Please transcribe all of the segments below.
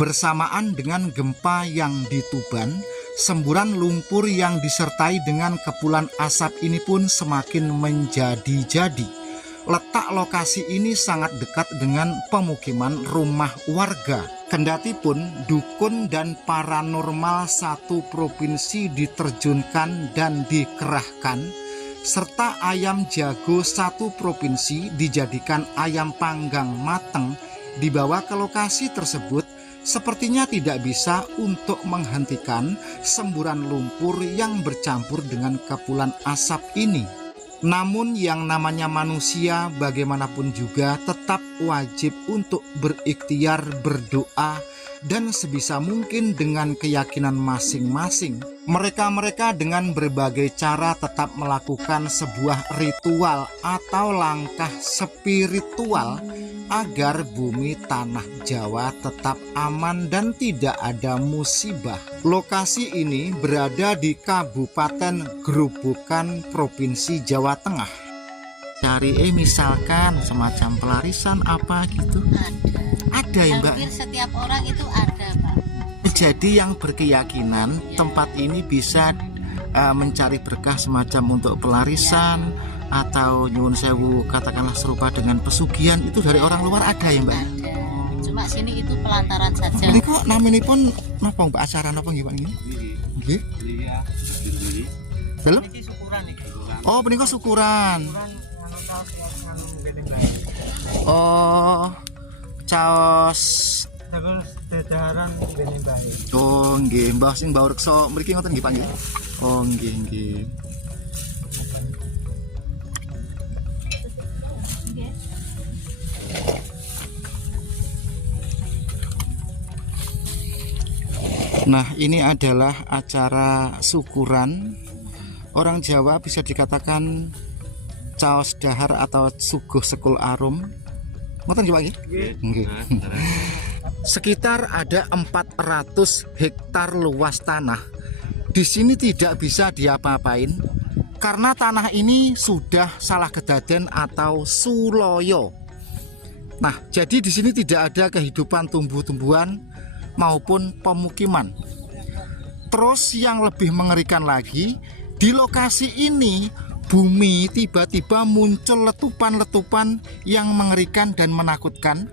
Bersamaan dengan gempa yang di Tuban, semburan lumpur yang disertai dengan kepulan asap ini pun semakin menjadi-jadi. Letak lokasi ini sangat dekat dengan pemukiman rumah warga. Kendatipun dukun dan paranormal satu provinsi diterjunkan dan dikerahkan, serta ayam jago satu provinsi dijadikan ayam panggang mateng dibawa ke lokasi tersebut, sepertinya tidak bisa untuk menghentikan semburan lumpur yang bercampur dengan kepulan asap ini. Namun yang namanya manusia bagaimanapun juga tetap wajib untuk berikhtiar berdoa dan sebisa mungkin dengan keyakinan masing-masing. Mereka dengan berbagai cara tetap melakukan sebuah ritual atau langkah spiritual agar bumi tanah Jawa tetap aman dan tidak ada musibah. Lokasi ini berada di Kabupaten Grobogan, Provinsi Jawa Tengah. Cari misalkan semacam pelarisan apa gitu. Ada ya Mbak? Hampir setiap orang itu ada Pak. Jadi yang berkeyakinan tempat ini bisa mencari berkah semacam untuk pelarisan atau nyuwun sewu katakanlah serupa dengan pesugihan itu dari orang luar ada ya Mbak? Ada. Cuma sini itu pelantaran saja. Ini kok naminipun napa Mbak acara napa nggih Pak ini? Nggih. Belum? Oh, menika syukuran. Oh, caos Dedaran ngene Mbah. Oh nggih, Mbah sing Mbah Reksa mriki ngoten nggih Pak nggih. Oh nggih nggih. Nah, ini adalah acara syukuran. Orang Jawa bisa dikatakan caos dahar atau suguh sekul arum. Ngoten nggih Pak nggih? Nggih. Sekitar ada 400 hektar luas tanah. Di sini tidak bisa diapa-apain karena tanah ini sudah salah kedaden atau suloyo. Nah, jadi di sini tidak ada kehidupan tumbuh-tumbuhan maupun pemukiman. Terus yang lebih mengerikan lagi, di lokasi ini bumi tiba-tiba muncul letupan-letupan yang mengerikan dan menakutkan.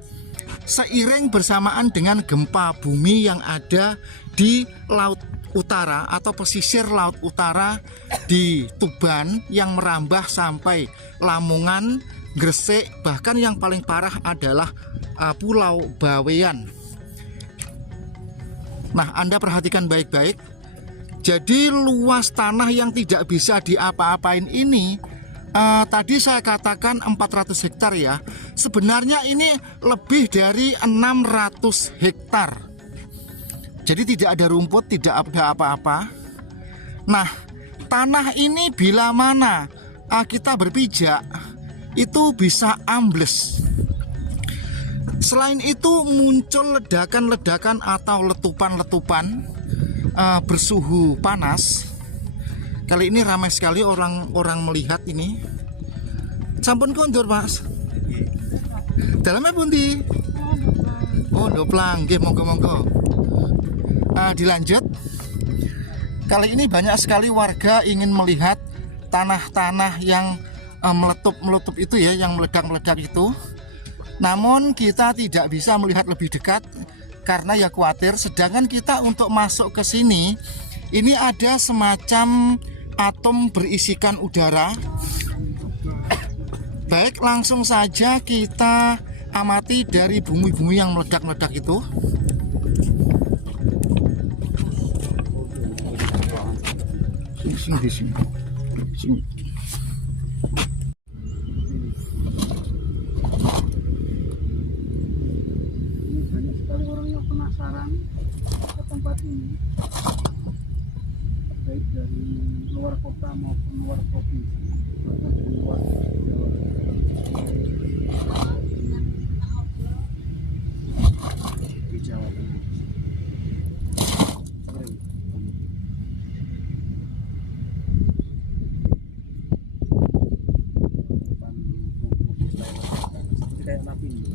Seiring bersamaan dengan gempa bumi yang ada di Laut Utara atau pesisir Laut Utara di Tuban yang merambah sampai Lamongan, Gresik, bahkan yang paling parah adalah Pulau Bawean. Nah, Anda perhatikan baik-baik. Jadi luas tanah yang tidak bisa diapa-apain ini, tadi saya katakan 400 hektar ya. Sebenarnya ini lebih dari 600 hektar. Jadi tidak ada rumput, tidak ada apa-apa. Nah, tanah ini bila mana kita berpijak, itu bisa ambles. Selain itu muncul ledakan-ledakan atau letupan-letupan bersuhu panas. Kali ini ramai sekali orang melihat ini. Sampun kondur Mas. Dalamnya pundi? Oh, doplang. Nggih, monggo-monggo. Dilanjut. Kali ini banyak sekali warga ingin melihat tanah-tanah yang meletup-meletup itu ya, yang meledak-meledak itu. Namun kita tidak bisa melihat lebih dekat karena ya khawatir. Sedangkan kita untuk masuk ke sini, ini ada semacam atom berisikan udara. Baik, langsung saja kita amati dari bumi-bumi yang meledak-meledak itu. Sini di sini. Sini. Banyak sekali orang yang penasaran ke tempat ini, baik dari luar kota maupun luar provinsi, bahkan dari luar Jawa. Di Jawa Tengah. Kayak Lapindo.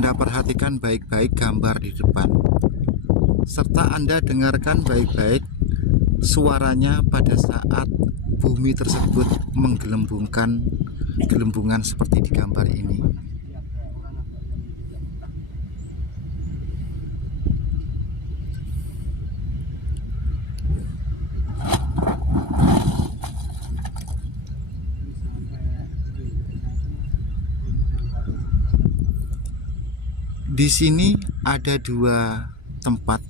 Anda perhatikan baik-baik gambar di depan, serta Anda dengarkan baik-baik suaranya pada saat bumi tersebut menggelembungkan gelembungan seperti di gambar ini. Di sini ada dua tempat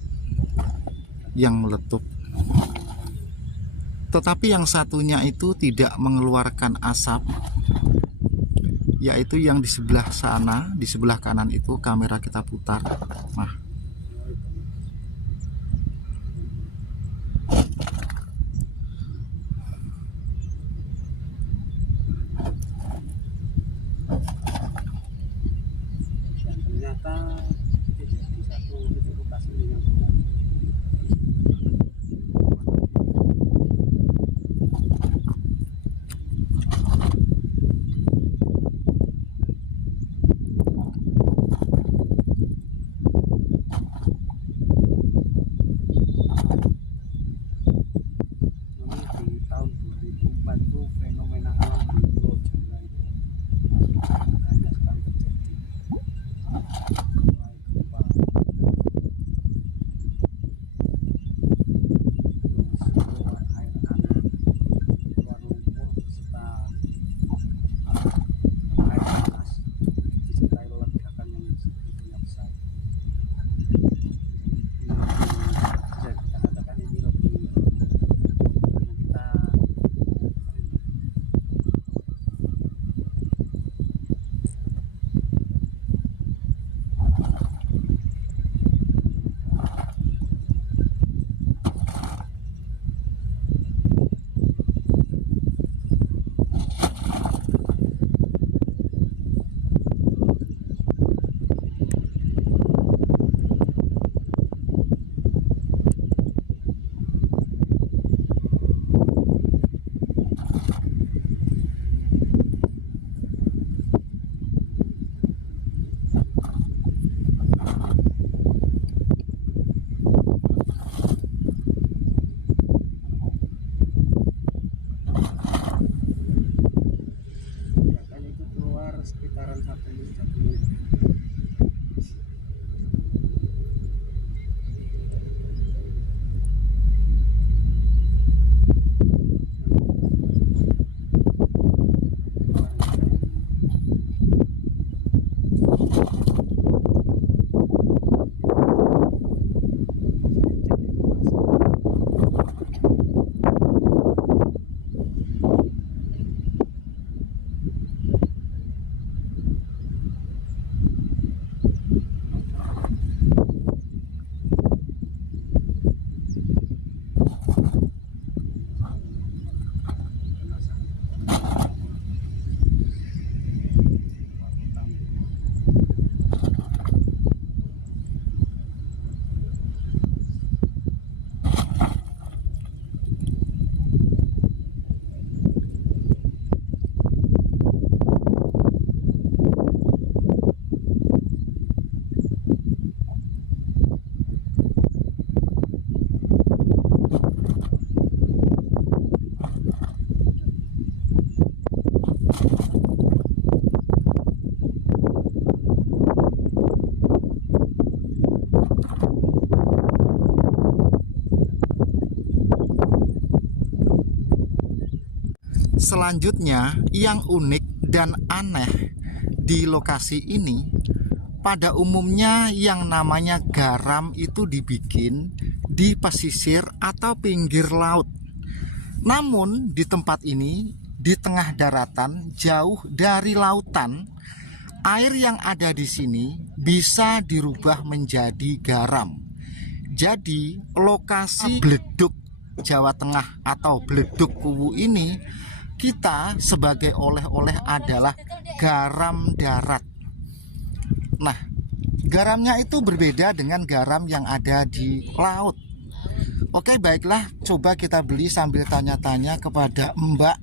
yang meletup, tetapi yang satunya itu tidak mengeluarkan asap, yaitu yang di sebelah sana, di sebelah kanan itu. Kamera kita putar. Nah, ternyata tidak di satu titik lokasi yang benar. Ini di tahun 2004 itu fenomena alam di Pulau Jawa itu banyak sekali terjadi. Mulai gempa, terus keluar air tanah, keluar lumpur beserta air panas, disertai ledakan yang sebetulnya besar. Ini bisa kita katakan ini lebih yang kita ledakan itu keluar sekitaran 1 menit. selanjutnya yang unik dan aneh di lokasi ini, pada umumnya yang namanya garam itu dibikin di pesisir atau pinggir laut. Namun di tempat ini, di tengah daratan, jauh dari lautan, air yang ada di sini bisa dirubah menjadi garam. Jadi lokasi Bledug Jawa Tengah atau Bledug Kuwu ini, kita sebagai oleh-oleh adalah garam darat. Nah, garamnya itu berbeda dengan garam yang ada di laut. Oke, baiklah, coba kita beli sambil tanya-tanya kepada Mbak.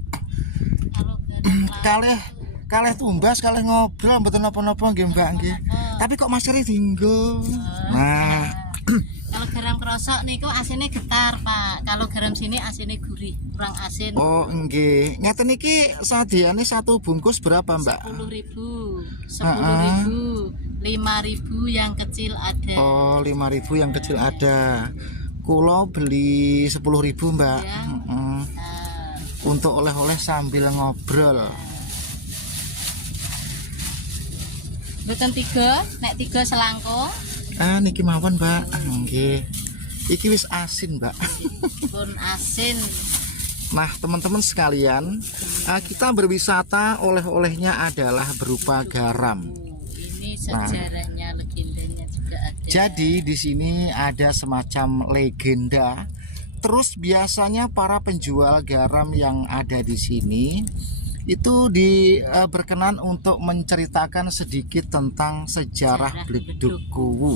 kalih tumbas kalih ngobrol mboten napa-napa nggih Mbak nggih. Tapi kok Mas Eri dinggo. Nah, Kalau garam krosok niku asinnya getar, Pak. Kalau garam sini asinnya gurih, kurang asin. oh nggih. Ngeten iki sadiane satu bungkus berapa, Mbak? 10.000, 10.000, 5.000 yang kecil ada. Oh, 5.000 yang kecil ada. Kulo beli 10.000, Mbak. Ya. Mm-mm. Nah, Untuk oleh-oleh sambil ngobrol. mboten 3, nek 3 selangkung Ah, niki mawon, Mbak. Nggih. Iki wis asin, Mbak. pun asin. Nah, teman-teman sekalian, kita berwisata oleh-olehnya adalah berupa garam. Ini sejarahnya, legendanya juga ada. Jadi di sini ada semacam legenda. Terus biasanya para penjual garam yang ada di sini itu berkenan untuk menceritakan sedikit tentang sejarah Bledug Kuwu.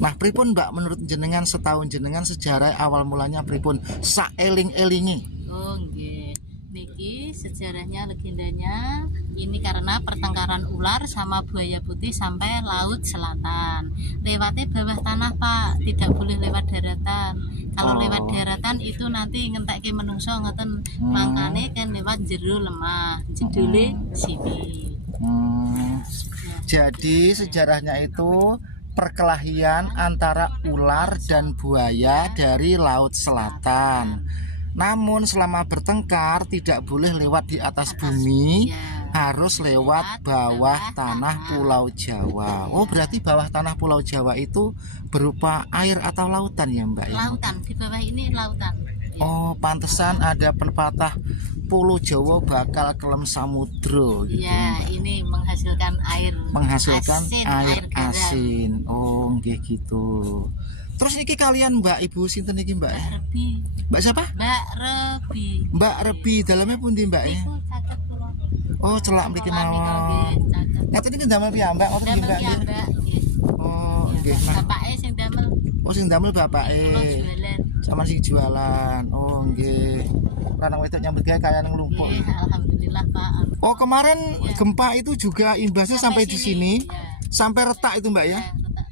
Nah, pripun Mbak menurut jenengan setahun jenengan sejarah awal mulanya pripun saeling-elingi? Oh nggih. Niki sejarahnya, legendanya ini karena pertengkaran ular sama buaya putih sampai laut selatan. Lewatnya bawah tanah, Pak, tidak boleh lewat daratan. Kalau lewat daratan itu nanti ngentekke menungso ngoten, mangkane kan lewat jero lemah. Jedule sini. Jadi sejarahnya itu perkelahian antara ular dan buaya dari laut selatan. Namun selama bertengkar tidak boleh lewat di atas bumi, harus lewat bawah tanah Pulau Jawa. Oh, berarti bawah tanah Pulau Jawa itu berupa air atau lautan ya, Mbak? Lautan, di bawah ini lautan. Oh, pantesan ada pepatah Pulau Jawa bakal kelem samudra gitu. Ya, ini menghasilkan air Air garam. asin. Oh, nggih gitu. Terus niki kalian Mbak Ibu sinten niki Mbak? Mbak Rebi. Mbak siapa? Mbak Rebi. Mbak Rebi, dalamnya pundi Mbak ya? Niku caket kula. Oh, celak mriki Sekolah niku mawon. nggih, caket. Ngaten iki ndamel piyambak apa nggih Damel Mbak? piyambak nggih. Oh, nggih. Nah, Bapake sing damel, oh sing damel kula bapake. jualan. Sama sing jualan. Oh, nggih. Lanang wedok nyambut gawe kaya nang lumpuk. Nggih, alhamdulillah Pak. Oh, kemarin gempa itu juga imbasnya sampai di sini. Ya. Sampai retak itu Mbak ya? Ya, retak-retak.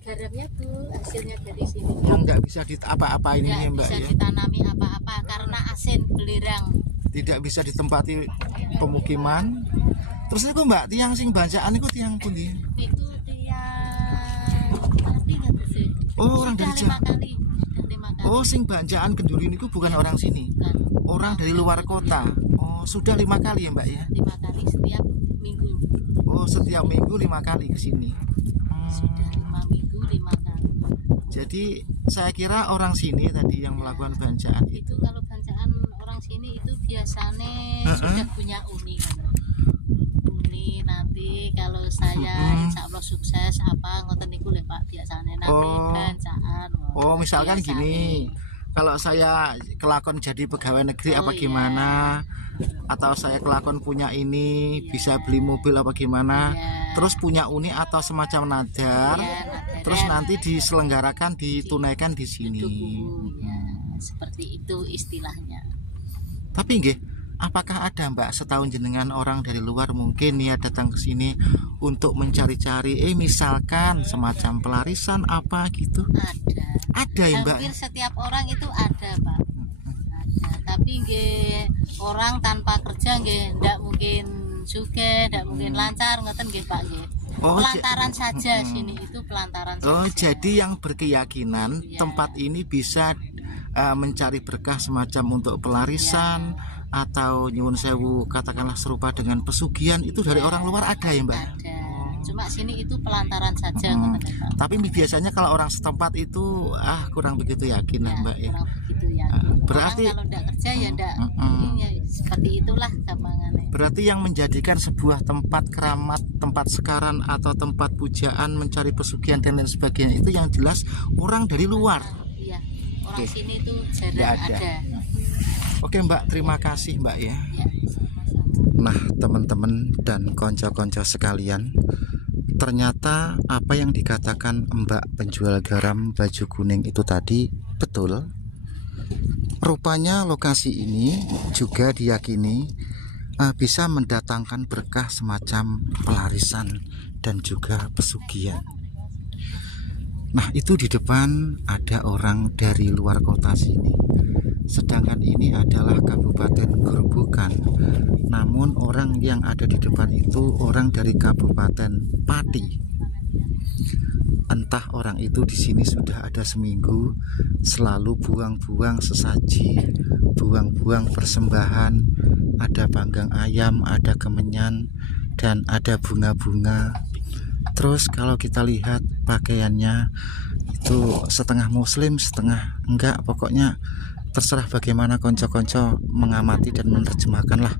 Garamnya tuh hasilnya dari sini. Oh, nggak bisa apa-apa ini Nggak Mbak bisa ya. ditanami apa-apa karena asin belerang. Tidak bisa ditempati pemukiman. Terus niku Mbak, tiang sing banjaan niku tiang pundi? Itu tiang mati nggak sih? Oh, orang dari Sudah 5 Jawa. kali. Sudah 5 kali. Oh, sing banjaan Kenduri niku bukan orang sini. Bukan. Orang dari luar kota. Oh, sudah 5 kali ya Mbak ya? 5 kali setiap minggu. Oh, setiap minggu 5 kali ke sini. Sudah 5 minggu 5 kali. Jadi saya kira orang sini tadi yang melakukan banjaan itu. Itu kalau bancaan orang sini itu biasanya sudah punya uni kan. Uni nanti kalau saya insya Allah sukses apa ngoten niku lho Pak, biasanya nanti Oh. bancaan. Oh, misalkan Biasanya. gini. Kalau saya kelakon jadi pegawai negeri Oh, apa iya. gimana? Atau saya kelakon punya ini bisa beli mobil apa gimana? Iya. Terus punya uni atau semacam nadar. Iya, nadar. Terus nanti diselenggarakan ditunaikan di sini. Bledug ya, seperti itu istilahnya. Tapi nggih, apakah ada Mbak setahun jenengan orang dari luar mungkin ya datang ke sini untuk mencari-cari misalkan semacam pelarisan apa gitu? Ada ya Mbak? Hampir setiap orang itu ada Pak. Ada. Tapi nggih orang tanpa kerja nggih ndak mungkin juga, ndak mungkin lancar ngoten nggih Pak nggih. Oh, Pelantaran saja sini itu pelantaran Oh, saja. jadi yang berkeyakinan Iya. tempat ini bisa mencari berkah semacam untuk pelarisan atau nyuwun sewu katakanlah serupa dengan pesugihan itu dari orang luar ada ya Mbak? Ada. Cuma sini itu pelantaran saja ngoten nggih, Pak. Tapi biasanya kalau orang setempat itu kurang begitu yakin lah Mbak ya. Kurang begitu ya. Berarti- Orang kalau ndak kerja ya ndak ya, seperti itulah gampangannya. Berarti yang menjadikan sebuah tempat keramat, tempat sekaran atau tempat pujaan mencari pesugihan dan lain sebagainya itu yang jelas orang dari luar. Iya. Orang Oke. sini itu jarang Nggak ada. ada. Oke Mbak, terima kasih Mbak ya. Ya, sama-sama. Nah teman-teman dan konco-konco sekalian, ternyata apa yang dikatakan Mbak penjual garam baju kuning itu tadi betul. Rupanya lokasi ini juga diyakini bisa mendatangkan berkah semacam pelarisan dan juga pesugihan. Nah, itu di depan ada orang dari luar kota sini. Sedangkan ini adalah Kabupaten Grobogan. Namun orang yang ada di depan itu orang dari Kabupaten Pati. Entah orang itu di sini sudah ada seminggu, selalu buang-buang sesaji, buang-buang persembahan, ada panggang ayam, ada kemenyan, dan ada bunga-bunga. Terus kalau kita lihat pakaiannya itu setengah muslim, setengah enggak, pokoknya terserah bagaimana konco-konco mengamati dan menerjemahkan lah.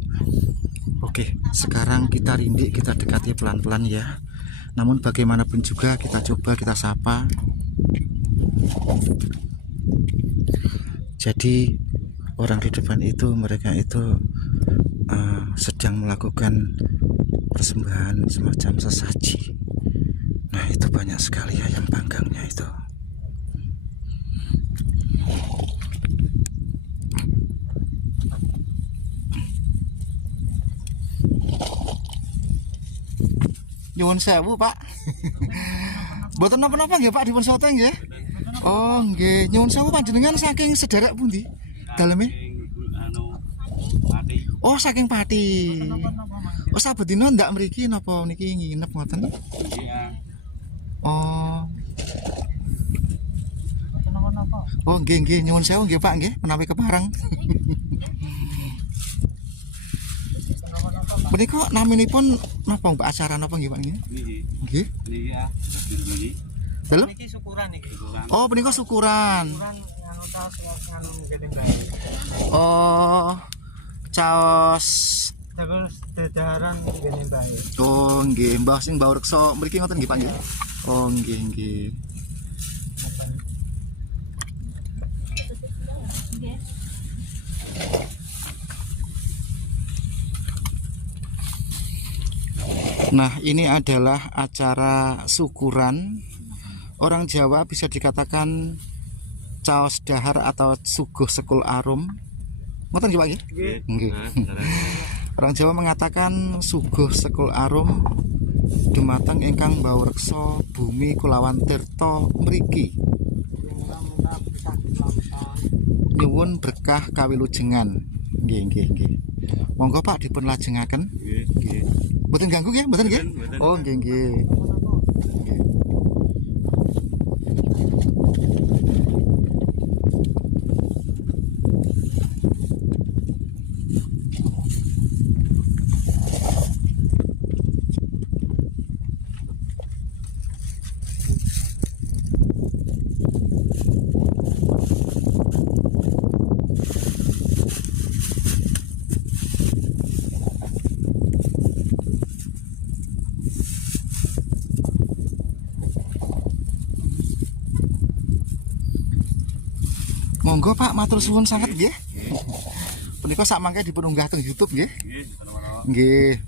Oke, sekarang kita rindik, kita dekati pelan-pelan ya. Namun bagaimanapun juga kita coba, kita sapa. Jadi orang di depan itu, mereka itu sedang melakukan persembahan semacam sesaji. Nah, itu banyak sekali ayam panggangnya itu. Nyuwun sewu, Pak. Mboten napa-napa nggih, Pak, dipun soto nggih. Oh, nggih. Nyuwun sewu panjenengan saking sederek pundi? Daleme? Oh, saking Pati. Oh, sabedina ndak mriki napa niki nginep ngoten? Oh. Oh, nggih nggih, nyuwun sewu nggih, Pak, nggih, menawi kepareng. Menika naminipun napa Mbak, acara napa nggih, Pak nggih? Nggih. Niki ya, niki. Dalem? Niki syukuran niki. Oh, menika syukuran. Anu tas anu gede bae. Oh, caos. Terus dedaran gede bae. Oh, nggih, Mbah sing Mbah Reksa mriki ngoten nggih, Pak nggih. Oh, nggih nggih. Nah, ini adalah acara syukuran. Orang Jawa bisa dikatakan caos dahar atau suguh sekul arum. Ngoten nggih, Pak nggih? Nggih. Orang Jawa mengatakan suguh sekul arum dumateng ingkang Mbah Reksa bumi kulawan tirta mriki. Nyuwun berkah kawilujengan. Nggih, nggih, nggih. Monggo Pak dipun lajengaken. Nggih, nggih. Mboten ganggu nggih, mboten nggih? Mboten. Oh, nggih, nggih. Monggo Pak, matur suwun sanget nggih. Punika sak mangke dipun unggah teng YouTube nggih. Nggih.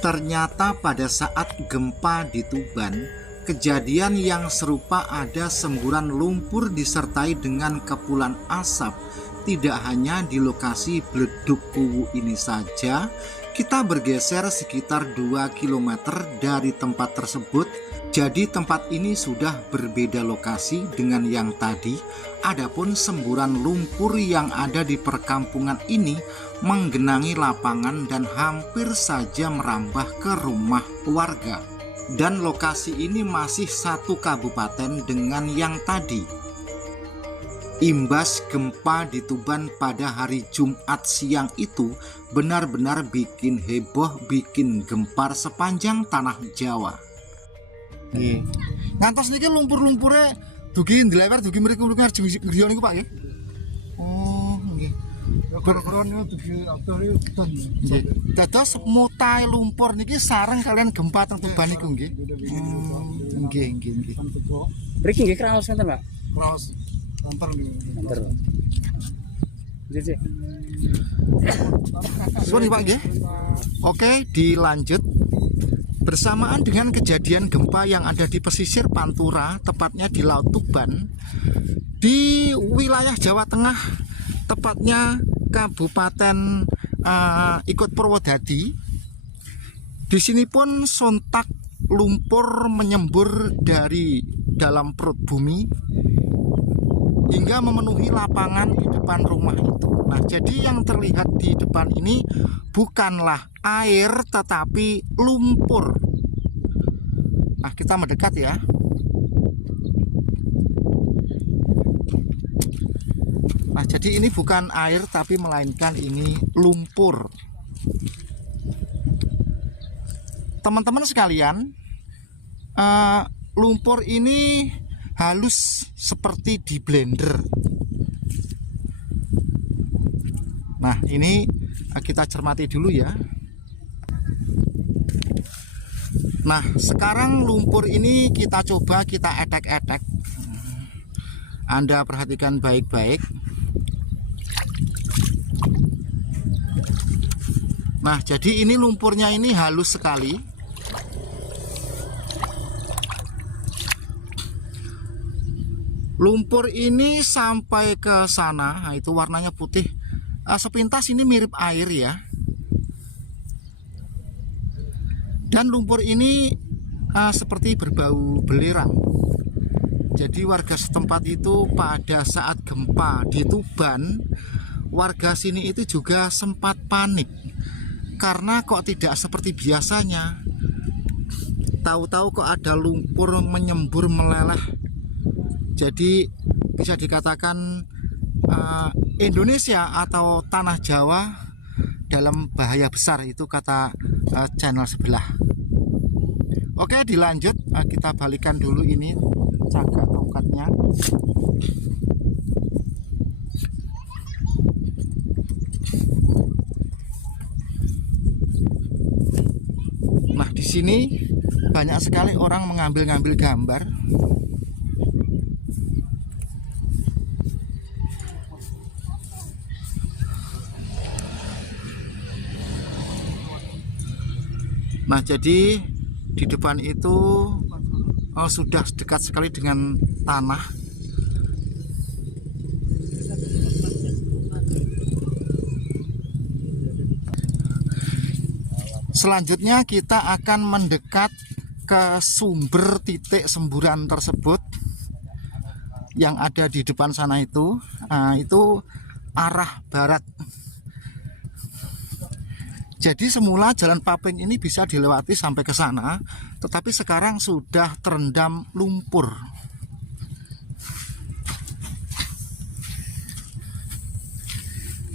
Ternyata pada saat gempa di Tuban, kejadian yang serupa, ada semburan lumpur disertai dengan kepulan asap. Tidak hanya di lokasi Bledug Kuwu ini saja, kita bergeser sekitar 2 km dari tempat tersebut. Jadi tempat ini sudah berbeda lokasi dengan yang tadi. Adapun semburan lumpur yang ada di perkampungan ini menggenangi lapangan dan hampir saja merambah ke rumah warga. Dan lokasi ini masih satu kabupaten dengan yang tadi. Imbas gempa di Tuban pada hari Jumat siang itu benar-benar bikin heboh, bikin gempar sepanjang tanah Jawa. Nggih. Ngantos niki lumpur-lumpure dugi ndlewer dugi mriku ngarep griya niku Pak nggih. Oh, nggih. Koro-korone dugi aktor iki. Nggih. Dados mutahe lumpur niki sareng kalian gempa teng Tuban niku nggih. Nggih, nggih, nggih. Mriki nggih kraos ngenten, Pak. Klaus antar nih. Antar. Jadi. Suwun Pak nggih. Oke, dilanjut. Bersamaan dengan kejadian gempa yang ada di pesisir Pantura, tepatnya di Laut Tuban, di wilayah Jawa Tengah, tepatnya Kabupaten Ikut Purwodadi. Di sini pun sontak lumpur menyembur dari dalam perut bumi hingga memenuhi lapangan di depan rumah itu. Nah, jadi yang terlihat di depan ini bukanlah air tetapi lumpur. Nah, kita mendekat ya. Nah, jadi ini bukan air tapi melainkan ini lumpur. Teman-teman sekalian, lumpur ini halus seperti di blender. Nah, ini kita cermati dulu ya. Nah, sekarang lumpur ini kita coba kita etek-etek. Anda perhatikan baik-baik. Nah, jadi ini lumpurnya ini halus sekali. Lumpur ini sampai ke sana, nah itu warnanya putih. Sepintas ini mirip air ya. Dan lumpur ini seperti berbau belerang. Jadi warga setempat itu pada saat gempa di Tuban, warga sini itu juga sempat panik. Karena kok tidak seperti biasanya. Tahu-tahu kok ada lumpur menyembur meleleh. Jadi bisa dikatakan Indonesia atau tanah Jawa dalam bahaya besar, itu kata channel sebelah. Oke, dilanjut, kita balikan dulu ini cagak tongkatnya. Nah, di sini banyak sekali orang mengambil-ngambil gambar. Nah, jadi di depan itu sudah dekat sekali dengan tanah. Selanjutnya kita akan mendekat ke sumber titik semburan tersebut yang ada di depan sana itu. Nah, itu arah barat. Jadi semula jalan Paping ini bisa dilewati sampai ke sana, tetapi sekarang sudah terendam lumpur.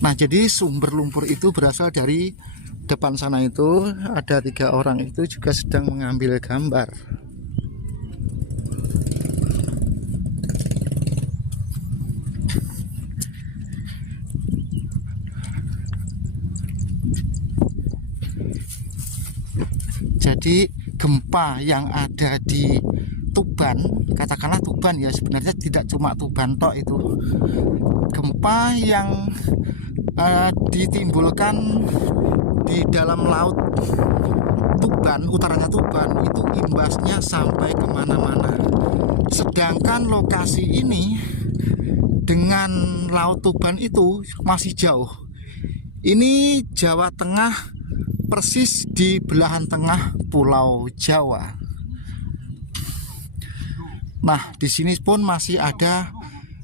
Nah, jadi sumber lumpur itu berasal dari depan sana itu. Ada 3 orang itu juga sedang mengambil gambar. Jadi gempa yang ada di Tuban, katakanlah Tuban ya, sebenarnya tidak cuma Tuban tok itu. Gempa yang ditimbulkan di dalam laut Tuban, utaranya Tuban, itu imbasnya sampai kemana-mana. Sedangkan lokasi ini dengan laut Tuban itu masih jauh. Ini Jawa Tengah, persis di belahan tengah Pulau Jawa. Nah, di sini pun masih ada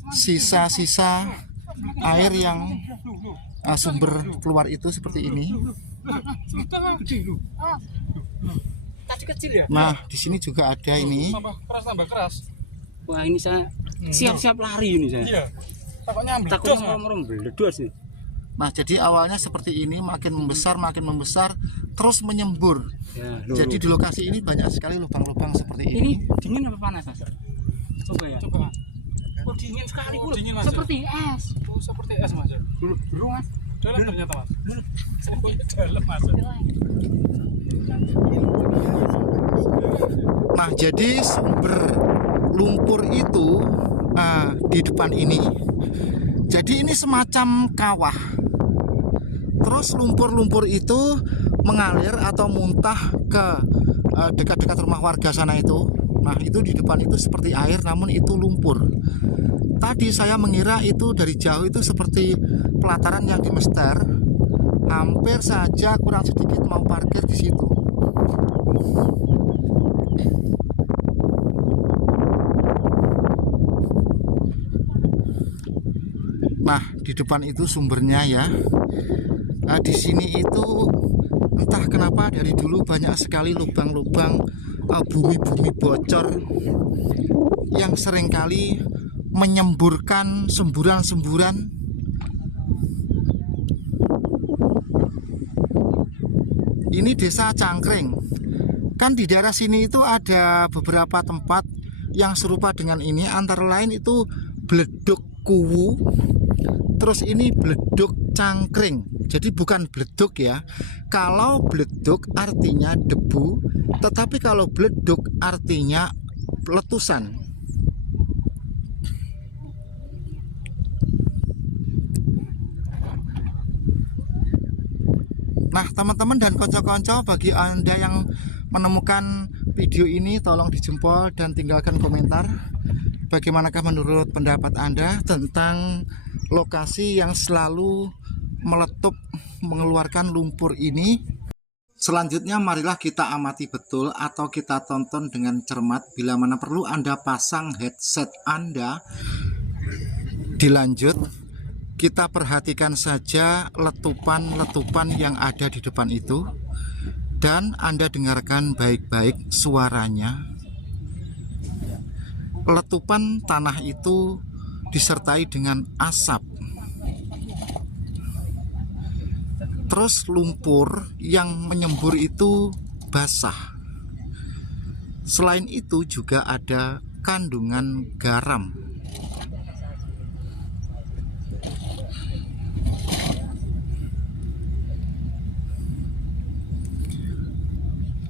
sisa-sisa air yang sumber keluar itu seperti ini. Nah, di sini juga ada ini. Tambah keras. Wah, ini saya siap-siap lari ini saya. Iya. Takutnya meledos nih. Nah, jadi awalnya seperti ini, makin membesar, terus menyembur. Ya, jadi di lokasi ini banyak sekali lubang-lubang seperti ini. Ini dingin apa panas, Mas? Coba ya. Coba. Oh, dingin sekali, Bu. Dingin, Mas. Seperti es. Oh, seperti es, Mas. Dulu, Mas. Dalam ternyata, Mas. Dalam, Mas. Nah, jadi sumber lumpur itu di depan ini. Jadi ini semacam kawah. Terus lumpur-lumpur itu mengalir atau muntah ke dekat-dekat rumah warga sana itu. Nah, itu di depan itu seperti air, namun itu lumpur. Tadi saya mengira itu dari jauh itu seperti pelataran yang dimester. Hampir saja kurang sedikit mau parkir di situ. Nah, di depan itu sumbernya ya. Di sini itu entah kenapa dari dulu banyak sekali lubang-lubang bumi-bumi bocor yang seringkali menyemburkan semburan-semburan. Ini desa Cangkring. Kan di daerah sini itu ada beberapa tempat yang serupa dengan ini, antara lain itu Bledug Kuwu. Terus ini Bledug Cangkring. Jadi bukan bledug ya. Kalau bledug artinya debu, tetapi kalau bledug artinya letusan. Nah, teman-teman dan konco-konco, bagi Anda yang menemukan video ini, tolong dijempol dan tinggalkan komentar. Bagaimanakah menurut pendapat Anda tentang lokasi yang selalu meletup mengeluarkan lumpur ini? Selanjutnya marilah kita amati betul atau kita tonton dengan cermat. Bila mana perlu Anda pasang headset Anda. Dilanjut, kita perhatikan saja letupan-letupan yang ada di depan itu, dan Anda dengarkan baik-baik suaranya. Letupan tanah itu disertai dengan asap. Terus lumpur yang menyembur itu basah. Selain itu juga ada kandungan garam.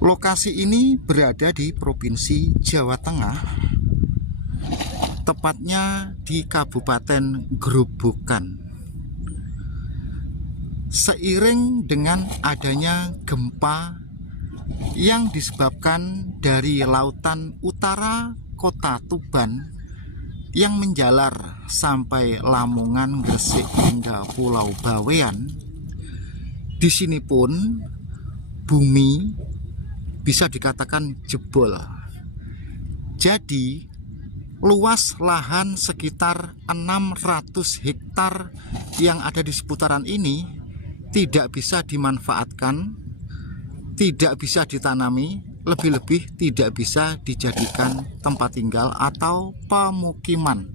Lokasi ini berada di Provinsi Jawa Tengah, tepatnya di Kabupaten Grobogan. Seiring dengan adanya gempa yang disebabkan dari lautan utara kota Tuban yang menjalar sampai Lamongan, Gresik hingga Pulau Bawean, di sini pun bumi bisa dikatakan jebol. Jadi luas lahan sekitar 600 hektar yang ada di seputaran ini tidak bisa dimanfaatkan, tidak bisa ditanami, lebih-lebih tidak bisa dijadikan tempat tinggal atau pemukiman.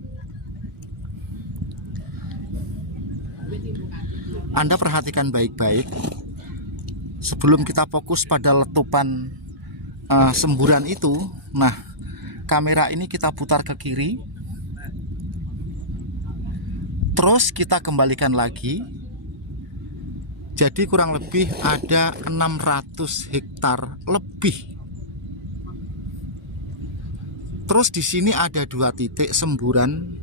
Anda perhatikan baik-baik sebelum kita fokus pada letupan semburan itu. Nah, kamera ini kita putar ke kiri, terus kita kembalikan lagi. Jadi kurang lebih ada 600 hektar lebih. Terus di sini ada 2 titik semburan.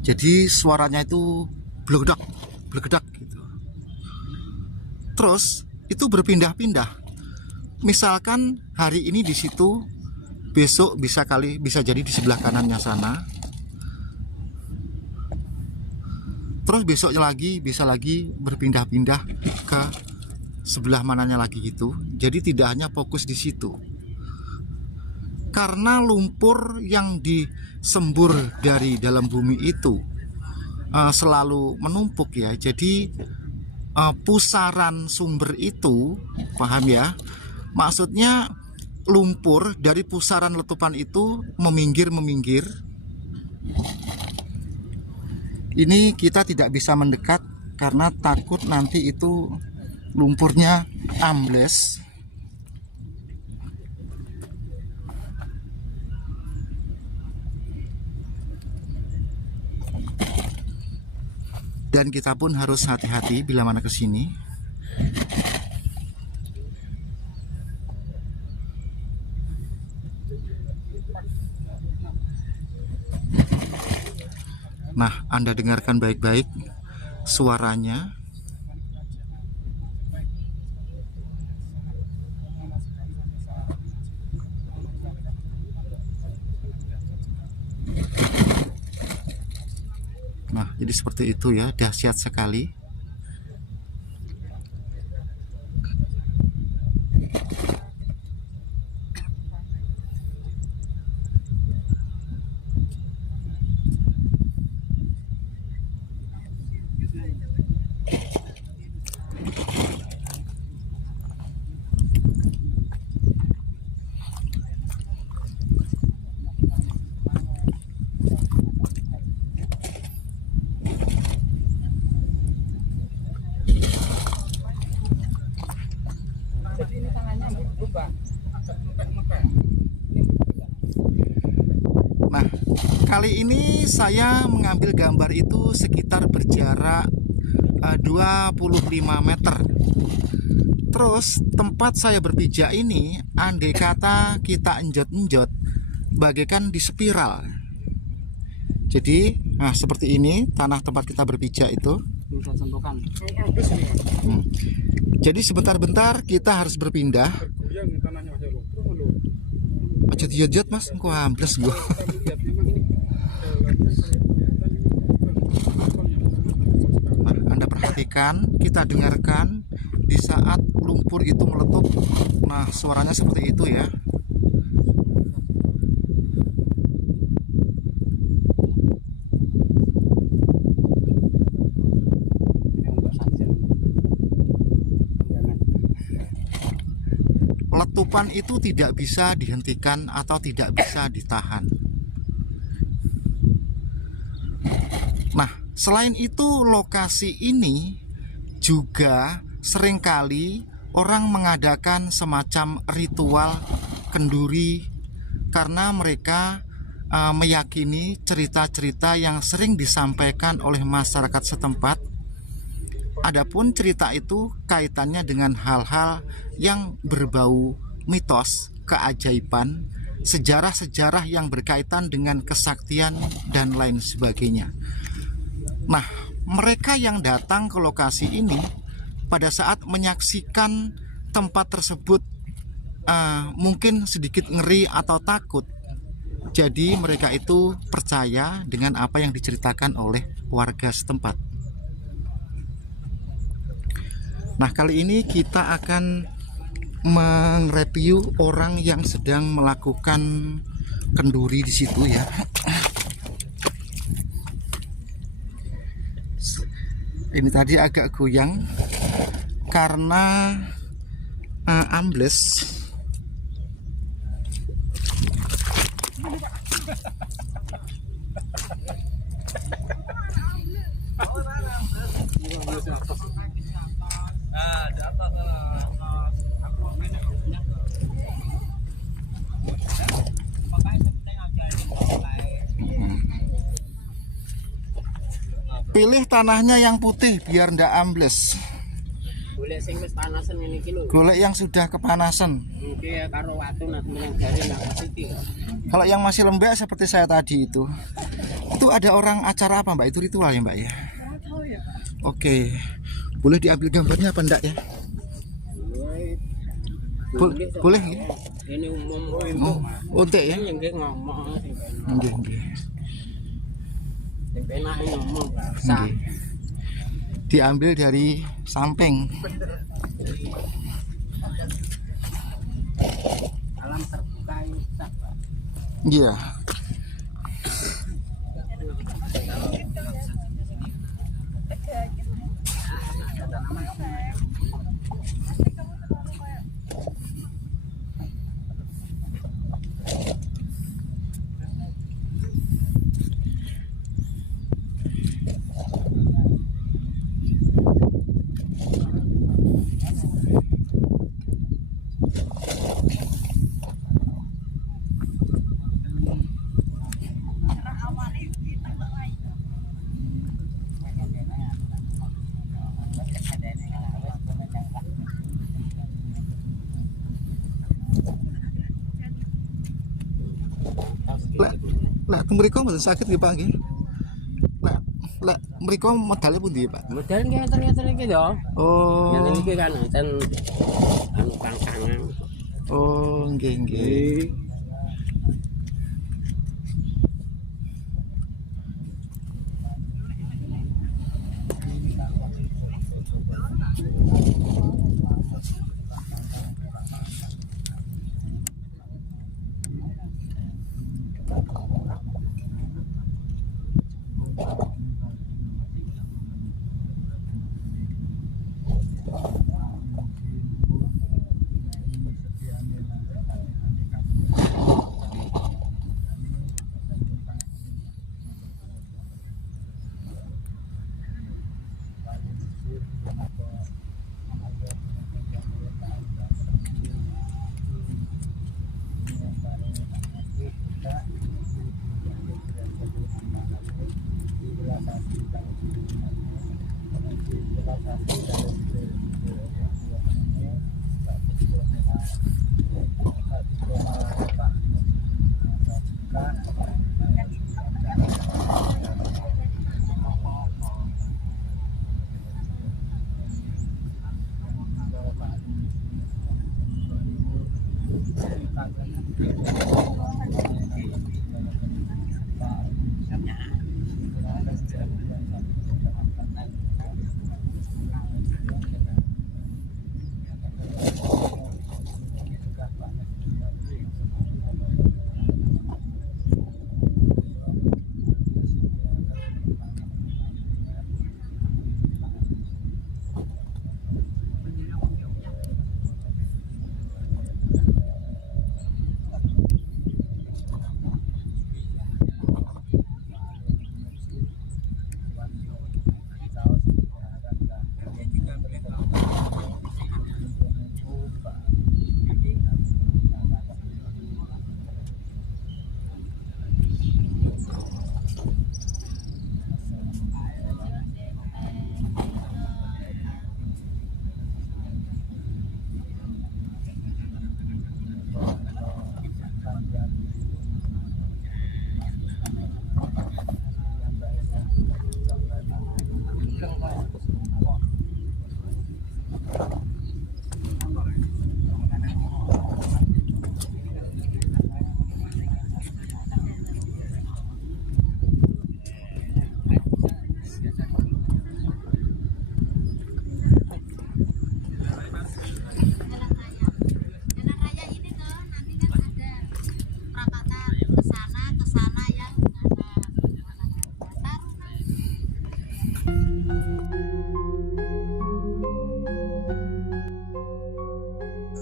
Jadi suaranya itu blegedak gitu. Terus itu berpindah-pindah. Misalkan hari ini di situ, besok bisa jadi di sebelah kanannya sana. Terus besok lagi bisa lagi berpindah-pindah ke sebelah mananya lagi gitu. Jadi tidak hanya fokus di situ. Karena lumpur yang disembur dari dalam bumi itu selalu menumpuk ya. Jadi pusaran sumber itu, paham ya? Maksudnya lumpur dari pusaran letupan itu meminggir. Ini kita tidak bisa mendekat karena takut nanti itu lumpurnya ambles. Dan kita pun harus hati-hati bila mana ke sini. Nah, Anda dengarkan baik-baik suaranya. Nah, jadi seperti itu ya, dahsyat sekali. Jadi ini tangannya berubah. Nah, kali ini saya mengambil gambar itu sekitar berjarak 25 meter. Terus tempat saya berpijak ini, andai kata kita enjot-enjot, bagaikan di spiral. Jadi, nah seperti ini tanah tempat kita berpijak itu. Bisa contohkan. Jadi sebentar-bentar kita harus berpindah. Aja diajat mas, kok ambles gua. Nah, Anda perhatikan, kita dengarkan di saat lumpur itu meletup. Nah, suaranya seperti itu ya. Letupan itu tidak bisa dihentikan atau tidak bisa ditahan. Nah, selain itu lokasi ini juga seringkali orang mengadakan semacam ritual kenduri karena mereka meyakini cerita-cerita yang sering disampaikan oleh masyarakat setempat. Adapun cerita itu kaitannya dengan hal-hal yang berbau mitos, keajaiban, sejarah-sejarah yang berkaitan dengan kesaktian dan lain sebagainya. Nah, mereka yang datang ke lokasi ini pada saat menyaksikan tempat tersebut mungkin sedikit ngeri atau takut. Jadi mereka itu percaya dengan apa yang diceritakan oleh warga setempat. Nah, kali ini kita akan mereview orang yang sedang melakukan kenduri di situ ya. Ini tadi agak goyang karena ambles. Pilih tanahnya yang putih biar ndak ambles. Golek sing wis panasan ngene iki lho. Golek yang sudah kepanasan. Iki karo watu nak menyang garing nak pasti. Kalau yang masih lembek seperti saya tadi itu ada orang acara apa Mbak? Itu ritual ya Mbak ya? Oke, boleh diambil gambarnya apa enggak ya? Boleh ya? Ini umum. Untek ya? Nggih ngomong. Nggih, nggih. Enak ngomong. Nggih. Diambil dari samping. Alam terbuka ini. Iya. Lek mriku mboten sakit nggih Pak nggih. Lek mriku modalnya pundi Pak? Modal ngeten iki lho. Oh. Ngeten iki kan enten anu kangkangan. Oh, nggih nggih.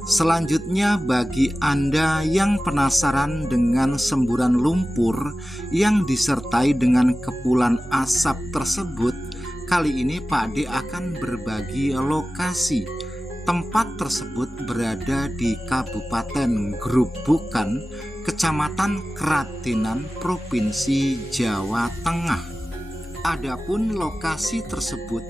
Selanjutnya, bagi Anda yang penasaran dengan semburan lumpur yang disertai dengan kepulan asap tersebut, kali ini Pak D akan berbagi lokasi. Tempat tersebut berada di Kabupaten Grobogan, Kecamatan Kradenan, Provinsi Jawa Tengah. Adapun lokasi tersebut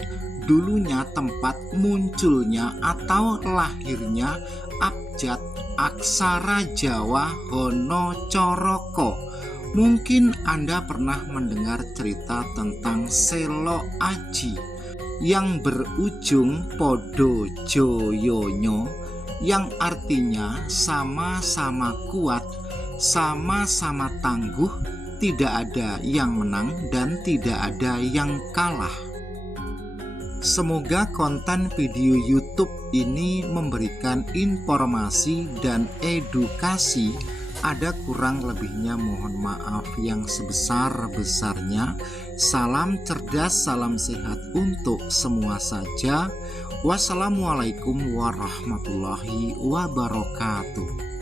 dulunya tempat munculnya atau lahirnya abjad aksara Jawa Hono Coroko. Mungkin Anda pernah mendengar cerita tentang Selo Aji yang berujung Podo Joyonyo, yang artinya sama-sama kuat, sama-sama tangguh, tidak ada yang menang dan tidak ada yang kalah. Semoga konten video YouTube ini memberikan informasi dan edukasi. Ada kurang lebihnya mohon maaf yang sebesar-besarnya. Salam cerdas, salam sehat untuk semua saja. Wassalamualaikum warahmatullahi wabarakatuh.